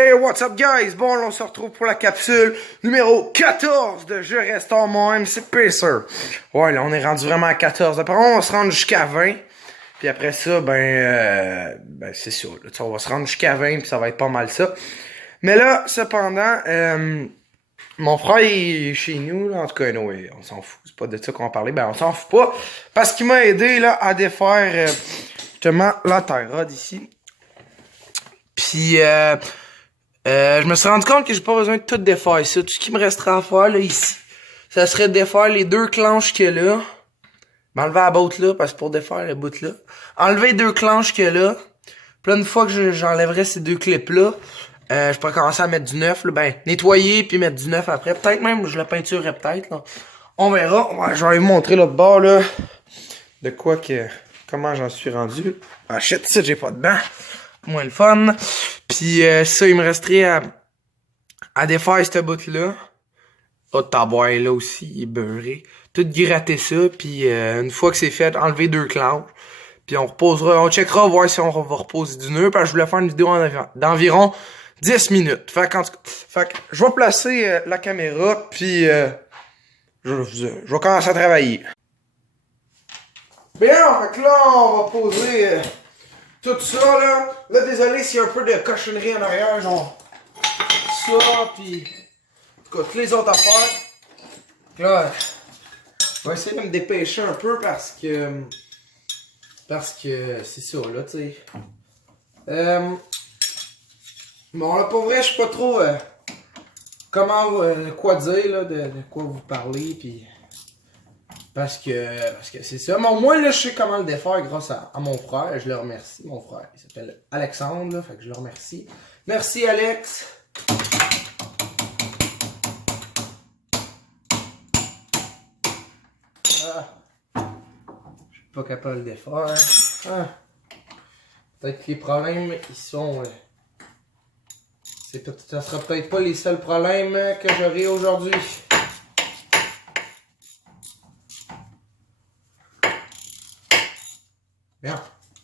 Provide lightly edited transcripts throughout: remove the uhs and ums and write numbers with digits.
Hey, what's up guys? Bon, là, on se retrouve pour la capsule numéro 14 de Je restaure mon MC Pacer. Ouais, là, on est rendu vraiment à 14. Après, on va se rendre jusqu'à 20. Puis après ça, c'est ça. Là, on va se rendre jusqu'à 20, puis ça va être pas mal ça. Mais là, cependant, mon frère est chez nous, là. En tout cas, anyway, on s'en fout. C'est pas de ça qu'on va parler. Ben, on s'en fout pas. Parce qu'il m'a aidé, là, à défaire, justement, la tie rod ici. Puis, je me suis rendu compte que j'ai pas besoin de tout défaire ça. Tout ce qui me restera à faire, là, ici, ça serait de défaire les deux clenches qu'il y a là. M'enlever la botte là, parce que pour défaire le bout là. Enlever les deux clenches qu'il y a là. Puis là, une fois que j'enlèverai ces deux clips-là, je pourrais commencer à mettre du neuf, là. Ben, nettoyer puis mettre du neuf après. Peut-être même, je le peinturerai peut-être, là. On verra. Ouais, je vais vous montrer l'autre bord, là. De quoi que... Comment j'en suis rendu. Ah, shit, ça, j'ai pas de banc. Moins le fun. Puis ça, il me resterait à défaire cette bout-là. Oh, taboire là aussi, il est beurré. Tout gratter ça, puis une fois que c'est fait, enlever deux clenches. Puis on reposera, on checkera, voir si on va reposer du nœud, parce que je voulais faire une vidéo d'environ 10 minutes. Fait que je vais placer la caméra, puis je vais commencer à travailler. Bien, fait que là, on va poser tout ça, là. Là, désolé s'il y a un peu de cochonnerie en arrière, genre ça, puis en tout cas, toutes les autres affaires. Là, je vais essayer de me dépêcher un peu parce que c'est ça, là, tu sais. Bon, là, pour vrai, je sais pas trop quoi dire, là, de quoi vous parler, puis parce que c'est ça. Mais au moins, là, je sais comment le défaire grâce à mon frère. Je le remercie, mon frère. Il s'appelle Alexandre, là, fait que je le remercie. Merci, Alex. Ah. Je suis pas capable de le défaire. Ah. Peut-être que les problèmes, ils sont... ça sera peut-être pas les seuls problèmes que j'aurai aujourd'hui. Bien.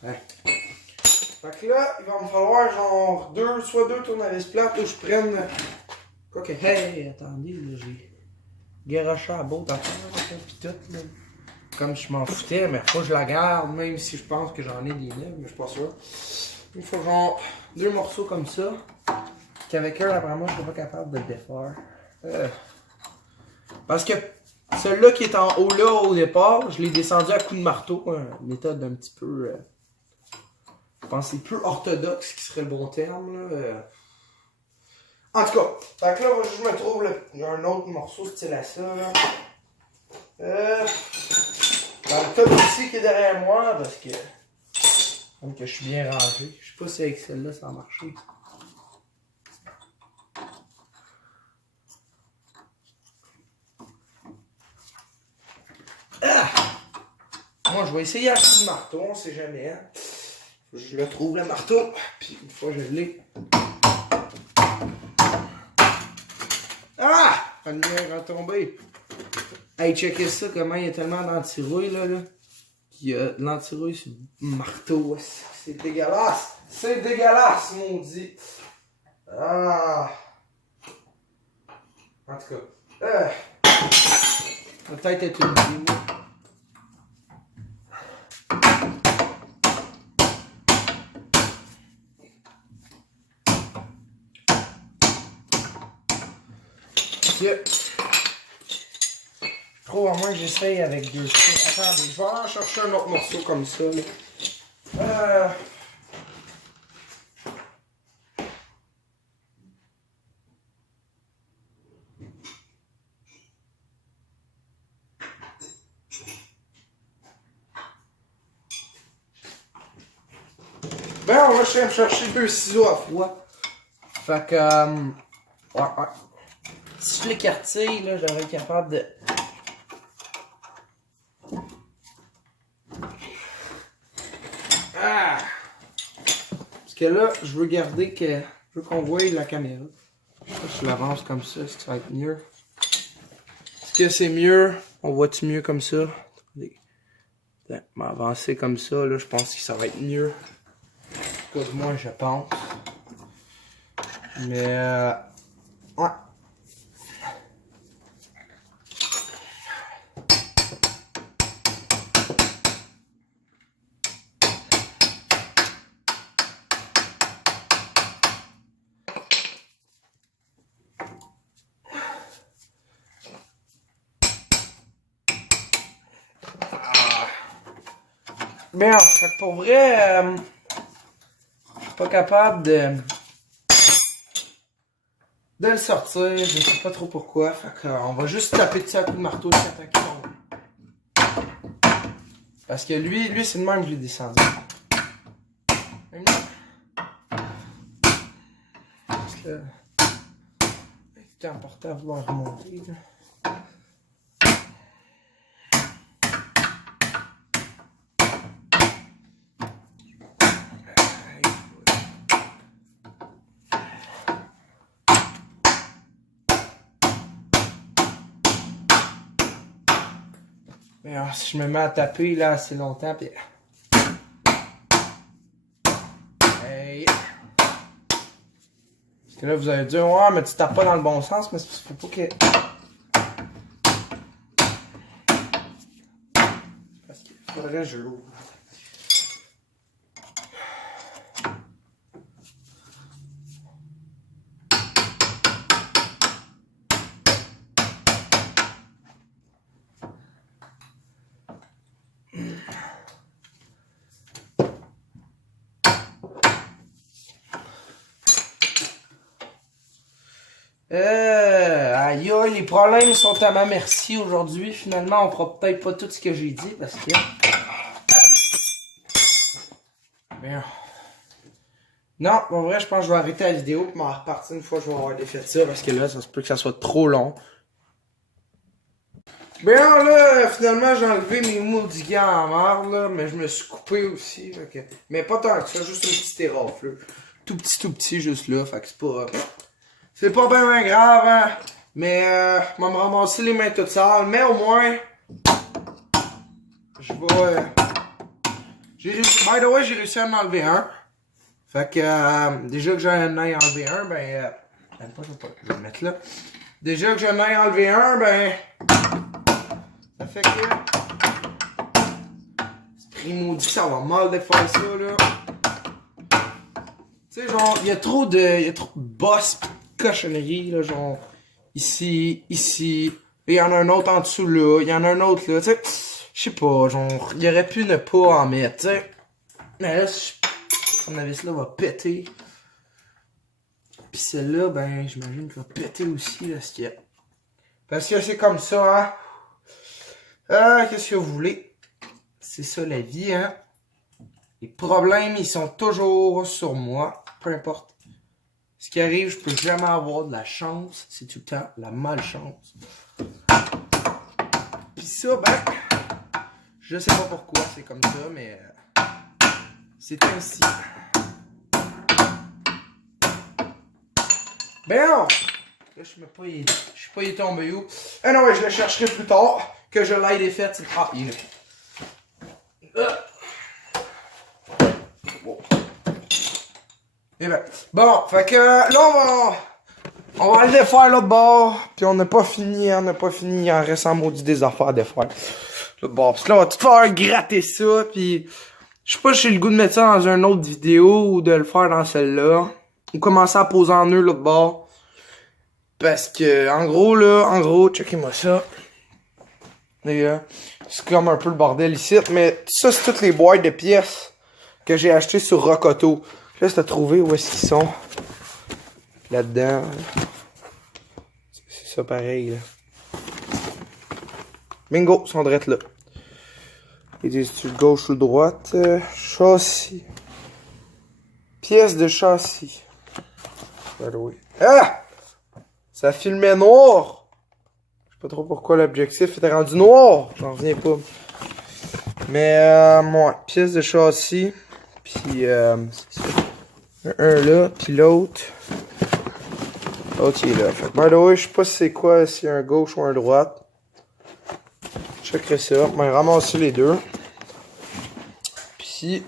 Ouais. Fait que là, il va me falloir genre soit deux tournevis plates où je prenne... Quoi que... Hey, attendez, là, j'ai garoché à bout à faire, pis tout, là. Comme je m'en foutais, mais faut que je la garde, même si je pense que j'en ai des neuves, mais je suis pas sûr. Il faut genre deux morceaux comme ça, qu'avec eux, après moi, je suis pas capable de le défaire. Parce que celui-là qui est en haut là au départ, je l'ai descendu à coups de marteau, une méthode un petit peu, je pense que c'est peu orthodoxe qui serait le bon terme, là. En tout cas, fait que là, je me trouve un autre morceau style à ça, là. Dans le tas aussi qui est derrière moi, parce que comme que je suis bien rangé. Je sais pas si avec celle-là ça a marché. Ah! Moi je vais essayer à coup de marteau, on sait jamais. Hein? Faut que je le trouve le marteau. Puis une fois que je l'ai. Ah! Ça vient retomber. Hey, checkez ça, comment il y a tellement d'antirouille là. Il y a de l'antirouille sur le marteau. C'est dégueulasse. C'est dégueulasse, maudit. Ah. En tout cas. Ça va peut-être être une vidéo. Je trouve à moins que j'essaye avec deux trucs. Attendez, je vais en chercher un autre morceau comme ça. Là. Ben, on va chercher deux ciseaux à fois. Fait que, ouais. Si je l'écartille, là, j'aurais être capable de... Ah! Parce que là, je veux garder que... Je veux qu'on voie la caméra. Si je l'avance comme ça, est-ce que ça va être mieux? Est-ce que c'est mieux? On voit-tu mieux comme ça? Attendez. M'avancer comme ça, là, je pense que ça va être mieux. Pas de moi, je pense. Mais ouais. Bien, fait que pour vrai, je suis pas capable de le sortir, je sais pas trop pourquoi. Fait que, on va juste taper dessus à coup de marteau jusqu'à temps qu'il tombe. Parce que lui c'est le même que je l'ai descendu. Parce que c'est important à vouloir remonter. Là. Mais alors, si je me mets à taper là assez longtemps, pis... Hey. Parce que là, vous allez dire, ouais, mais tu tapes pas dans le bon sens, mais faut pas que... Parce qu'il faudrait que je l'ouvre. Aïe aïe, les problèmes sont à ma merci aujourd'hui. Finalement, on fera peut-être pas tout ce que j'ai dit parce que... Bien. Non, en vrai, je pense que je vais arrêter la vidéo et m'en repartir une fois que je vais avoir défait ça parce que là, ça se peut que ça soit trop long. Bien là, finalement, j'ai enlevé mes maudits gants en marre, là, mais je me suis coupé aussi. Fait que... Mais pas tant que ça, juste une petite érafle. Tout petit, juste là. Fait que c'est pas... C'est pas bien grave, hein. Mais je vais me ramasser les mains toutes sales. Mais au moins, je vais... J'ai réussi... By the way, j'ai réussi à en enlever un. Fait que déjà que j'en ai enlevé un, ben... je vais le mettre là. Déjà que j'en ai enlevé un, ben... Ça fait que... C'est pris maudit, ça va mal de faire ça, là. Tu sais, genre, il y a trop de boss cochonneries, là, genre... Ici, il y en a un autre en dessous, là. Il y en a un autre, là, tu sais. Je sais pas, genre, il aurait pu ne pas en mettre, tu sais. Mais là, mon avis, là va péter. Pis celle-là, ben, j'imagine qu'elle va péter aussi, là, parce que c'est comme ça, hein. Qu'est-ce que vous voulez? C'est ça la vie, hein. Les problèmes, ils sont toujours sur moi. Peu importe ce qui arrive, je peux jamais avoir de la chance. C'est tout le temps la malchance. Pis ça, ben, je sais pas pourquoi c'est comme ça, mais c'est ainsi. Ben non! Là, je sais pas, il est tombé où. Ah non, ouais, je le chercherai plus tard. Que je l'aille défaite. Ah, il est là. Wow. Et ben, bon, fait que là, on va aller défaire l'autre bord. Puis on n'a pas fini, il en reste en maudit des affaires à défaire. L'autre bord. Puis là, on va tout faire gratter ça. Puis je sais pas si j'ai le goût de mettre ça dans une autre vidéo ou de le faire dans celle-là. Ou commencer à poser en nœud l'autre bord. Parce que, en gros, checkez-moi ça. Les gars, c'est comme un peu le bordel ici. Mais ça, c'est toutes les boîtes de pièces que j'ai achetées sur Rocoto. Là, c'est à trouver où est-ce qu'ils sont. Là-dedans. C'est ça pareil, là. Bingo, ils sont drettes là. Ils disent-tu gauche ou droite? Châssis. Pièce de châssis. Ah! Ça filmait noir! Je sais pas trop pourquoi l'objectif était rendu noir. J'en reviens pas. Mais, moi, pièce de châssis. Puis, un là, puis l'autre. L'autre, il est là. Fait que, by the way, je sais pas si c'est quoi, si un gauche ou un droite. Je checkerai ça. Ben, ramasser les deux. Puis.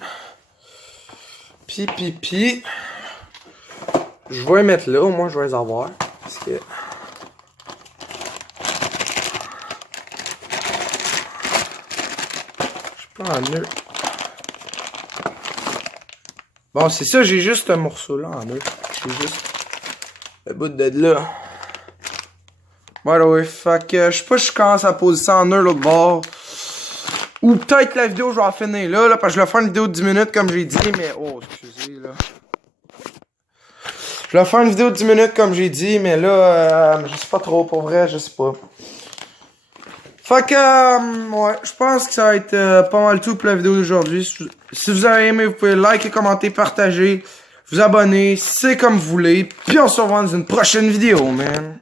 Je vais les mettre là, au moins je vais les avoir. Parce que... Je pas en nœud. Bon, c'est ça, j'ai juste un morceau là en nœud. J'ai juste le bout de là. Voilà, ouais, fait que je sais pas si je commence à poser ça en nœud l'autre bord. Ou peut-être la vidéo, je vais en finir là, parce que je vais faire une vidéo de 10 minutes comme j'ai dit, mais... Oh, excusez, là. Je vais faire une vidéo de 10 minutes comme j'ai dit, mais là, je sais pas trop, pour vrai, je sais pas. Fait que, ouais, je pense que ça va être pas mal tout pour la vidéo d'aujourd'hui. Si vous avez aimé, vous pouvez liker, commenter, partager, vous abonner, c'est comme vous voulez. Puis on se revoit dans une prochaine vidéo, man.